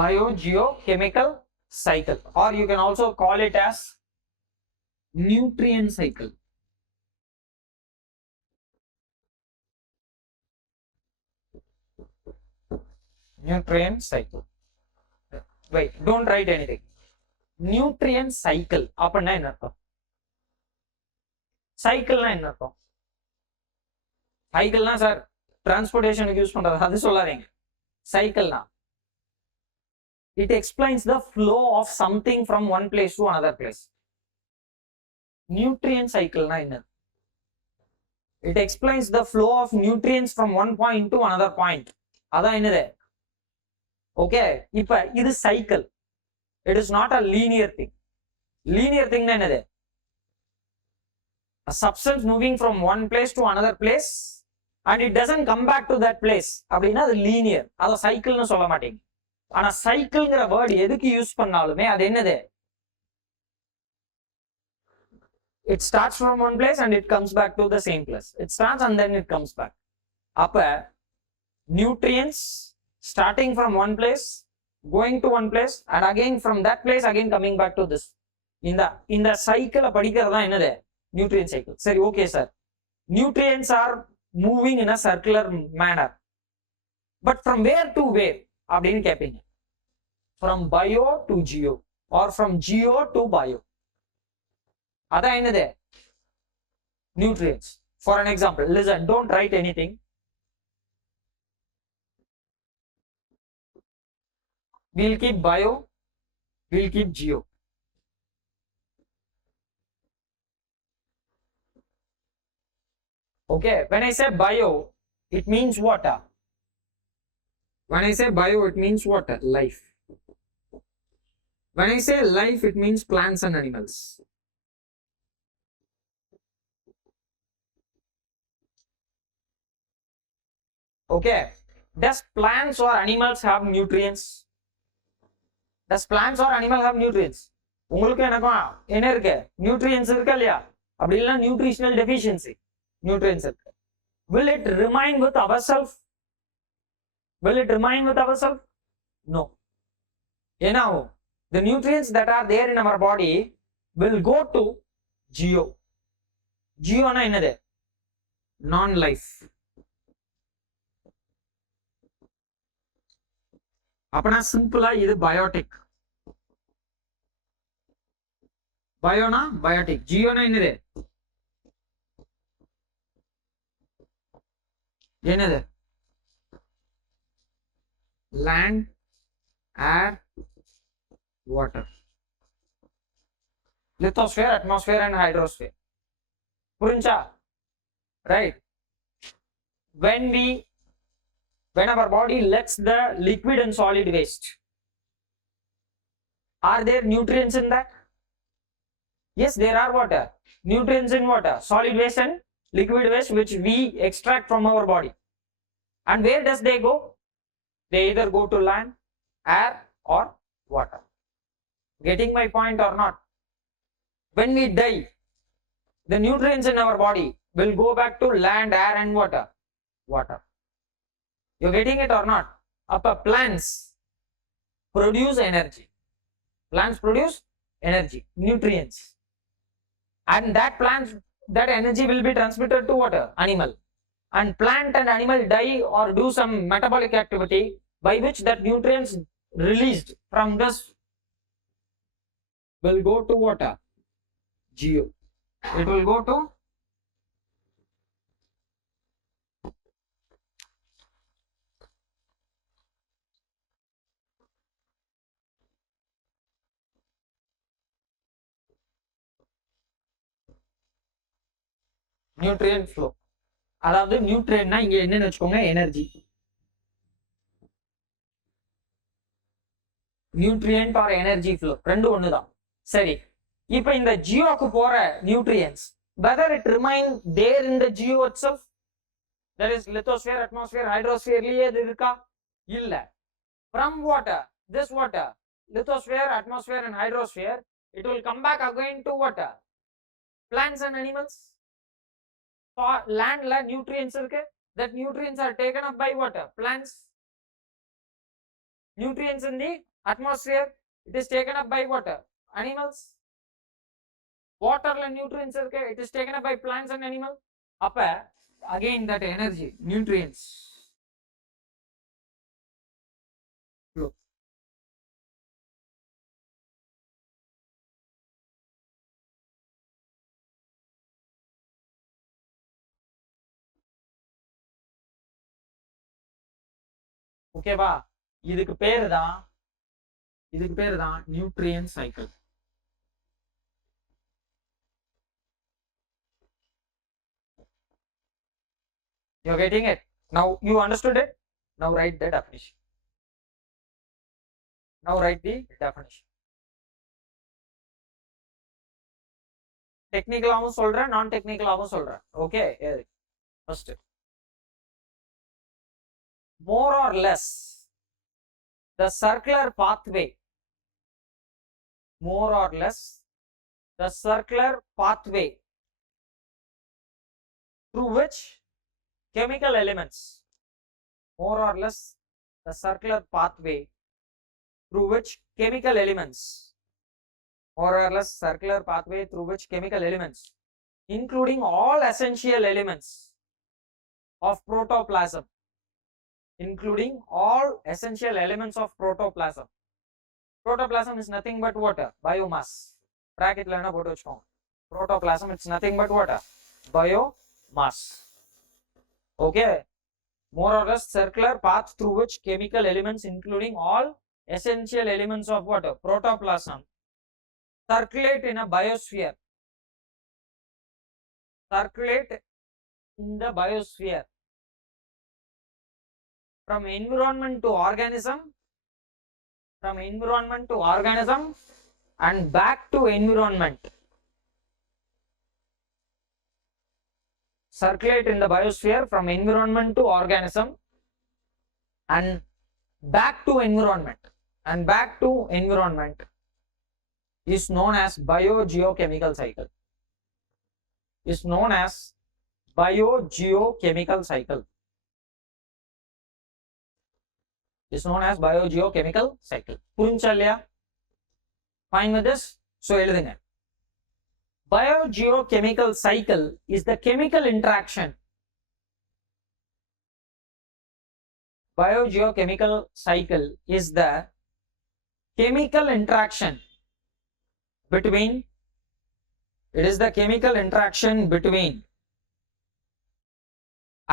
biogeochemical cycle, or you can also call it as nutrient cycle. Nutrient cycle. Wait, don't write anything. Nutrient cycle அப்படினா என்ன அர்த்தம்? சைக்கிள்னா என்ன அர்த்தம்? சைக்கிள்னா சார் டிரான்ஸ்போர்ட்டேஷனுக்கு யூஸ் பண்றது அது சொல்லாதீங்க. சைக்கிள்னா it explains the flow of something from one place to another place. Nutrient cycle na enna? It explains the flow of nutrients from one point to another point. Adha enna? Okay, ipa idu cycle. It is not a linear thing. Linear thing na enna? A substance moving from one place to another place and it doesn't come back to that place. அப்படினா அது linear. அத சைக்கிள்னு சொல்ல மாட்டீங்க. ஆனா சைக்கிள்ங்கற வேர்ட் எதுக்கு யூஸ் பண்ணாலுமே அது என்னது? It starts from one place and it comes back to the same place. It starts and then it comes back. அப்ப nutrients starting from one place, going to one place and again from that place again coming back to this. இந்த சைக்கிளை படிக்கிறது தான் என்னது? Nutrient cycle. சரி, okay sir. Nutrients are moving in a circular manner. But from where to where? அப்படின்னு கேட்பீங்க. From bio to geo or from geo to bio. அதான் என்னது? Nutrients. For an example, listen, don't write anything. We'll keep bio, we'll keep geo. Okay, when I say bio, it means water. When I say bio, it means water, life. When I say life, it means plants and animals. Okay, does plants or animals have nutrients? Does plants or animal have nutrients? உங்களுக்கு எனக்கும் என்ன இருக்கு? Nutrients இருக்கா இல்லையா? அப்படி இல்ல nutritional deficiency. Nutrients இருக்கு. Will it remain with ourselves? Will it remain with ourselves? No. Now, the nutrients that are there in our body will go to geo. Geo na enadhu? Non-life. அப்பனா சிம்பிளா இது பயோட்டிக். பயோனா பயோட்டிக், ஜியோனா என்னது? என்னது? land, air, water. Lithosphere, atmosphere and hydrosphere. புரிஞ்சா? Right. When our body lets the liquid and solid waste, are there nutrients in that? Yes, there are water. Nutrients in water, solid waste and liquid waste which we extract from our body. And where does they go? They either go to land, air or water. Getting my point or not? When we die, the nutrients in our body will go back to land, air and water. Water. You're getting it or not? Upper plants produce energy. Plants produce energy, nutrients. And that energy will be transmitted to water, animal. And plant and animal die or do some metabolic activity by which that nutrients released from this will go to water, geo. It will go to nutrient flow. அதாவது நியூட்ரியன்ட்னா இங்க என்னன்னு வச்சுக்கோங்க, energy. Nutrient or energy flow ரெண்டும் ஒண்ணுதான். சரி, இப்போ இந்த ஜியோக்கு போற nutrients whether it remain there in the geo itself, that is lithosphere, atmosphere, hydrosphere liye irukka? Illa. From water, this water, lithosphere, atmosphere and hydrosphere, it will come back again to water. Plants and animals. Land nutrients irukku, that nutrients are taken up by water. Plants, nutrients in the Atmosphere, it is taken up by what? Animals. Water and nutrients, it is taken up by plants and animals. Again that energy, nutrients. Flow. ஓகேவா? இதுக்கு பேரு தான் nutrient cycle. You're getting it? Now you understood it? Now write the definition. டெக்னிக்கலாவும் சொல்றேன், நான் டெக்னிக்கலாவும் சொல்றேன். Okay, first more or less the circular pathway through which chemical elements including all essential elements of protoplasm protoplasm is nothing but water, biomass. Bracket la na potu vechukkom. Protoplasm, it's nothing but water, biomass. Okay, more or less circular path through which chemical elements including all essential elements of water, protoplasm, circulate in a biosphere. From environment to organism and back to environment. Circulate in the biosphere from environment to organism and back to environment. Is known as biogeochemical cycle. புரிஞ்சல்லையா? Fine with this? So எழுதுங்க. Biogeochemical cycle is the chemical interaction. Biogeochemical cycle is the chemical interaction between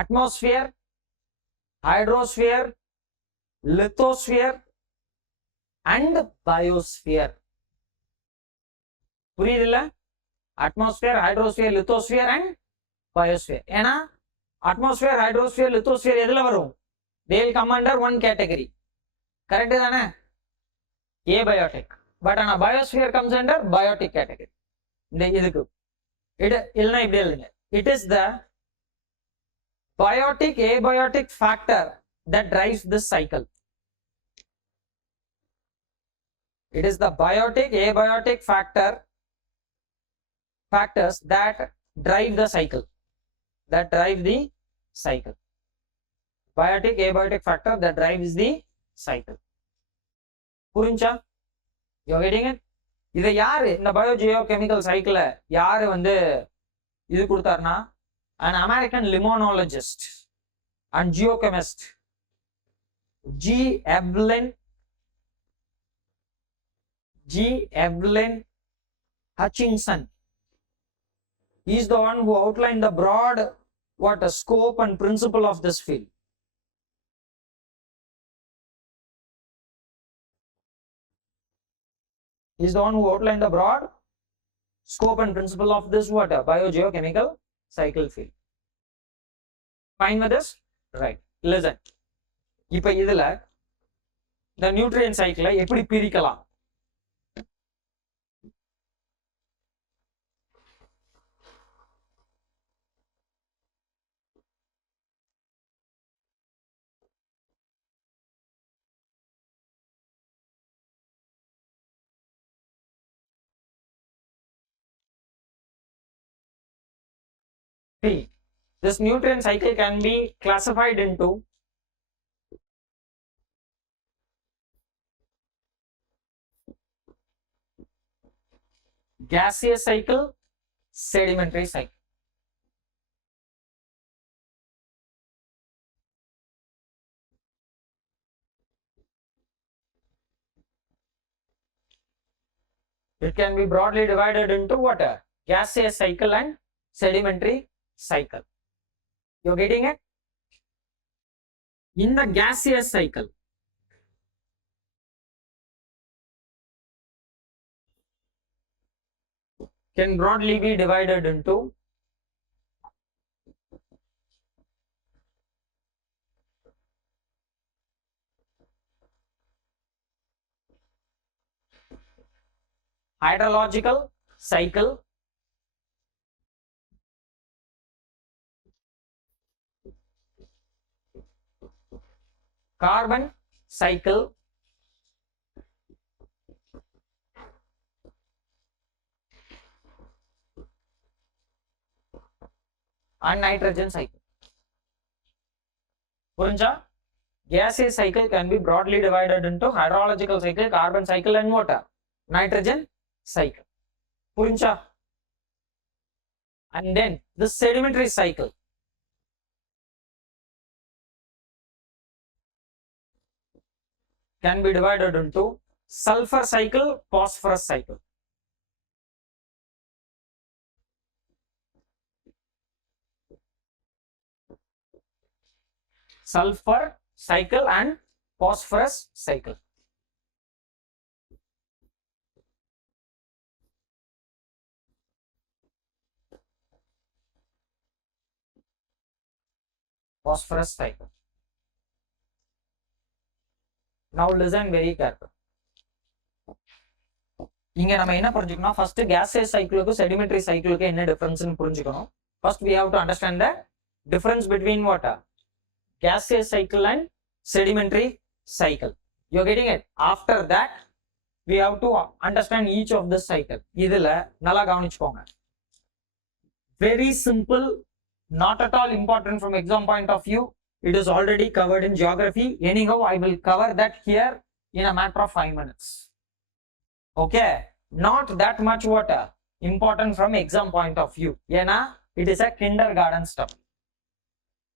atmosphere, hydrosphere, lithosphere and biosphere. புரியுதுல்ல? atmosphere, hydrosphere, lithosphere and biosphere. ஏனா atmosphere, hydrosphere, lithosphere எதுல வரும்? They will come under one category. Correct தானே? Abiotic. But ana biosphere comes under biotic category. இந்த இதுக்கு இல்லனா இப்படி எழுதுங்க. It is the biotic abiotic factor that drives this cycle. It is the biotic abiotic factors that drive the cycle. Biotic abiotic factor that drives the cycle. புரிஞ்சா? You are getting it? இதை யாரு இந்த biogeochemical cycle யாரு இது கொடுத்தாருன்னா an American limnologist and geochemist G. Evelyn Hutchinson. He is the one who outlined the broad scope and principle of this field. He is the one who outlined the broad scope and principle of this biogeochemical cycle field. Fine with this? Right. Listen. இப்ப இதுல the nutrient cycle எப்படி பிரிக்கலாம்? See, this nutrient cycle can be classified into gaseous cycle, sedimentary cycle. It can be broadly divided into what? Gaseous cycle and sedimentary cycle. You're getting it? In the gaseous cycle, can broadly be divided into hydrological cycle, carbon cycle, and nitrogen cycle. Purunja? Gaseous cycle can be broadly divided into hydrological cycle, carbon cycle, and water. Nitrogen cycle. Purunja? And then the sedimentary cycle. Can be divided into sulfur cycle, phosphorus cycle. Sulfur cycle and phosphorus cycle. Phosphorus cycle. Now listen very carefully. இங்க நம்ம என்ன புரிஞ்சுக்கணும்? First gaseous cycle க்கு sedimentary cycle க்கு என்ன difference னு புரிஞ்சுக்கணும். First we have to understand the difference between what? Gaseous cycle and sedimentary cycle. You're getting it? After that we have to understand each of this cycle. இதுல நல்லா கவனிச்சுக்கோங்க. Very simple, not at all important from exam point of view. It is already covered in geography. Anyhow, I will cover that here in a matter of 5 minutes. Okay, not that much water important from exam point of view. Yena, it is a kindergarten stuff.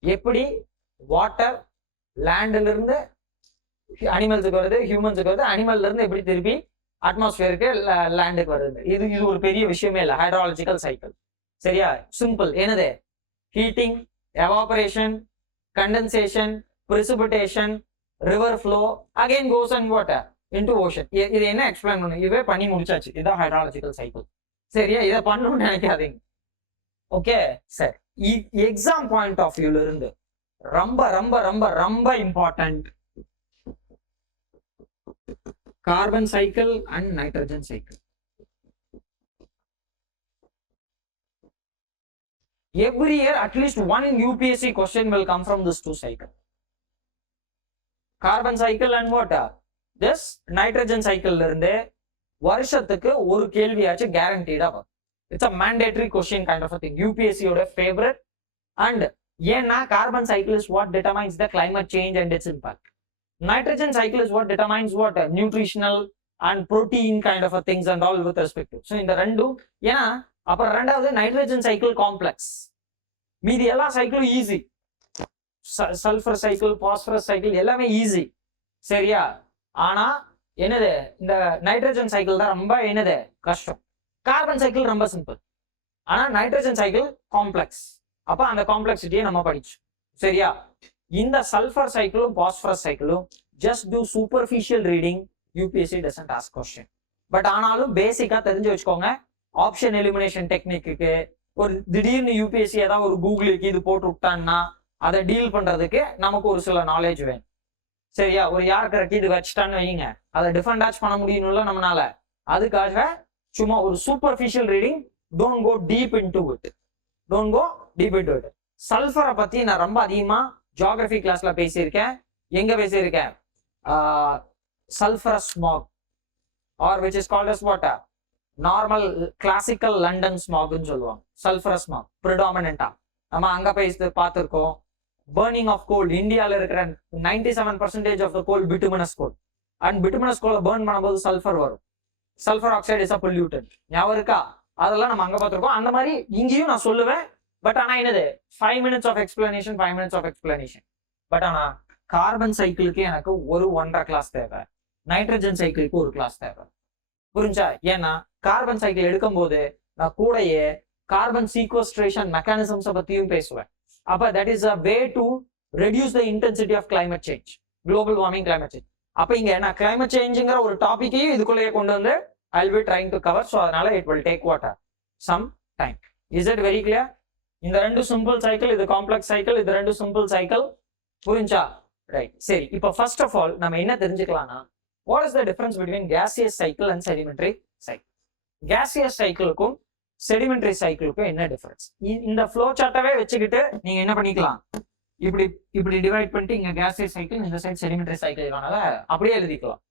எப்படி water land ல இருந்து அனிமல்ஸுக்கு வருது, ஹியூமன்ஸுக்கு வருது, அனிமல்ல இருந்து எப்படி திருப்பி அட்மாஸ்பியருக்கு லேண்டுக்கு வருது. இது ஒரு பெரிய விஷயமே இல்லை. Hydrological cycle. சரியா? சிம்பிள். என்னது? Heating, evaporation, condensation, precipitation, river flow, again goes and water into ocean. இது என்ன எக்ஸ்பிளைன் பண்ணணும்? இதுவே பண்ணி முடிச்சாச்சு. இதுதான் ஹைட்ராலஜிக்கல் சைக்கிள். சரியா? இதை பண்ணணும்னு நினைக்காதீங்க. ஓகே, சரி. எக்ஸாம் பாயிண்ட் ஆஃப் வியூல இருந்து ரொம்ப ரொம்ப ரொம்ப ரொம்ப important carbon cycle and nitrogen cycle. Every year, at least one UPSC question will come from this two cycle. Carbon cycle and water. This nitrogen cycle irundhe வருஷத்துக்கு ஒரு கேள்வியாச்சு guaranteed-ஆ வரும். It's a mandatory question kind of a thing. UPSC oda favorite. And ஏன்னா carbon cycle is what determines the climate change and its impact. Nitrogen cycle is what determines what nutritional and protein kind of a things and all with respect to. So இந்த ரெண்டும் ஏன்னா அப்புறம் ரெண்டாவது nitrogen cycle complex. மீதி எல்லா சைக்கிளும் easy. Sulphur cycle, phosphorus cycle எல்லாமே easy. சரியா? ஆனா என்னது, இந்த நைட்ரஜன் சைக்கிள் தான் ரொம்ப என்னது கஷ்டம். கார்பன் சைக்கிள் ரொம்ப சிம்பிள். ஆனா நைட்ரஜன் சைக்கிள் காம்ப்ளெக்ஸ். அப்ப அந்த காம்ப்ளெக்சிட்டியை நம்ம படிச்சோம். சரியா? இந்த சல்ஃபர் சைக்கிளும் பாஸ்பரஸ் சைக்கிளும் just to superficial reading. UPSC doesn't ask question. But ஆனாலும் பேசிக்கா தெரிஞ்சு வச்சுக்கோங்க. ஆப்ஷன் எலிமினேஷன் டெக்னிக்கு ஒரு திடீர்னு யூபிஎஸ்சி ஏதாவது ஒரு கூகுளுக்கு இது போட்டு விட்டான்னா அதை டீல் பண்றதுக்கு நமக்கு ஒரு சில நாலேஜ் வேணும். சரியா? ஒரு யாருக்கு இது வச்சுட்டான்னு வைங்க, அதை டிஃபெண்ட் பண்ண முடியணும்ல நம்மளால. அதுக்காக சும்மா ஒரு superficial reading. Don't go deep into it. Don't go deep into it. சல்ஃபரை பத்தி நான் ரொம்ப அதிகமா ஜியோகிராஃபி கிளாஸ்ல பேசியிருக்கேன். எங்க பேசியிருக்கேன்? Sulphurous smog or which is called as what? Normal classical London ஸ்மாக்னு சொல்லுவாங்க. சல்ஃபரஸ் ஸ்மாக் ப்ரிடாமினண்டா நம்ம அங்க போய் பார்த்துருக்கோம். Burning of coal. இந்தியாவில் இருக்கிற 97% of the coal bituminous coal. And bituminous கோலை பர்ன் பண்ணும்போது சல்ஃபர் வரும். Sulphur oxide is a pollutant. ஞாபகம் இருக்கா? அதெல்லாம் நம்ம அங்க பார்த்துருக்கோம். அந்த மாதிரி இங்கேயும் நான் சொல்லுவேன். பட் ஆனா என்னது 5 minutes of explanation, 5 minutes of explanation. But ஆனா கார்பன் சைக்கிளுக்கு எனக்கு ஒரு 1.5 கிளாஸ் தேவை, நைட்ரஜன் சைக்கிளுக்கு ஒரு கிளாஸ் தேவை. புரிஞ்சா? ஏன்னா கார்பன் சைக்கிள் எடுக்கும் போது நான் கூடயே கார்பன் சீக்வஸ்ட்ரேஷன் மெக்கானிசம்ஸ் பத்தியும் பேசுவேன். அப்ப that is a way to reduce the intensity of climate change, global warming, climate change. அப்ப இங்க நான் கிளைமேட் சேஞ்சுங்கிற ஒரு டாபிக்கையும் இதுக்குள்ளேயே கொண்டு வந்து I will be trying to cover. So அதனால it will take what some time. Is it very clear? இந்த ரெண்டு சிம்பிள் சைக்கிள், இது காம்ப்ளெக்ஸ் சைக்கிள், இது ரெண்டு சிம்பிள் சைக்கிள். புரிஞ்சா? ரைட். சரி, இப்போ ஃபர்ஸ்ட் ஆஃப் ஆல் நம்ம என்ன தெரிஞ்சுக்கலாம்னா, what is the difference between gaseous cycle and sedimentary cycle? Gaseous சைக்கிளுக்கும் செடிமெண்ட்ரி சைக்கிளுக்கும் என்ன டிஃபரன்ஸ்? இந்த ஃப்ளோ சார்ட்டவே வச்சுக்கிட்டு நீங்க என்ன பண்ணிக்கலாம், இப்படி டிவைட் பண்ணிட்டு இங்க கேசியஸ் சைக்கிள், இந்த சைடு செடிமெண்ட்ரி சைக்கிள் அப்படியே எழுதிக்கலாம்.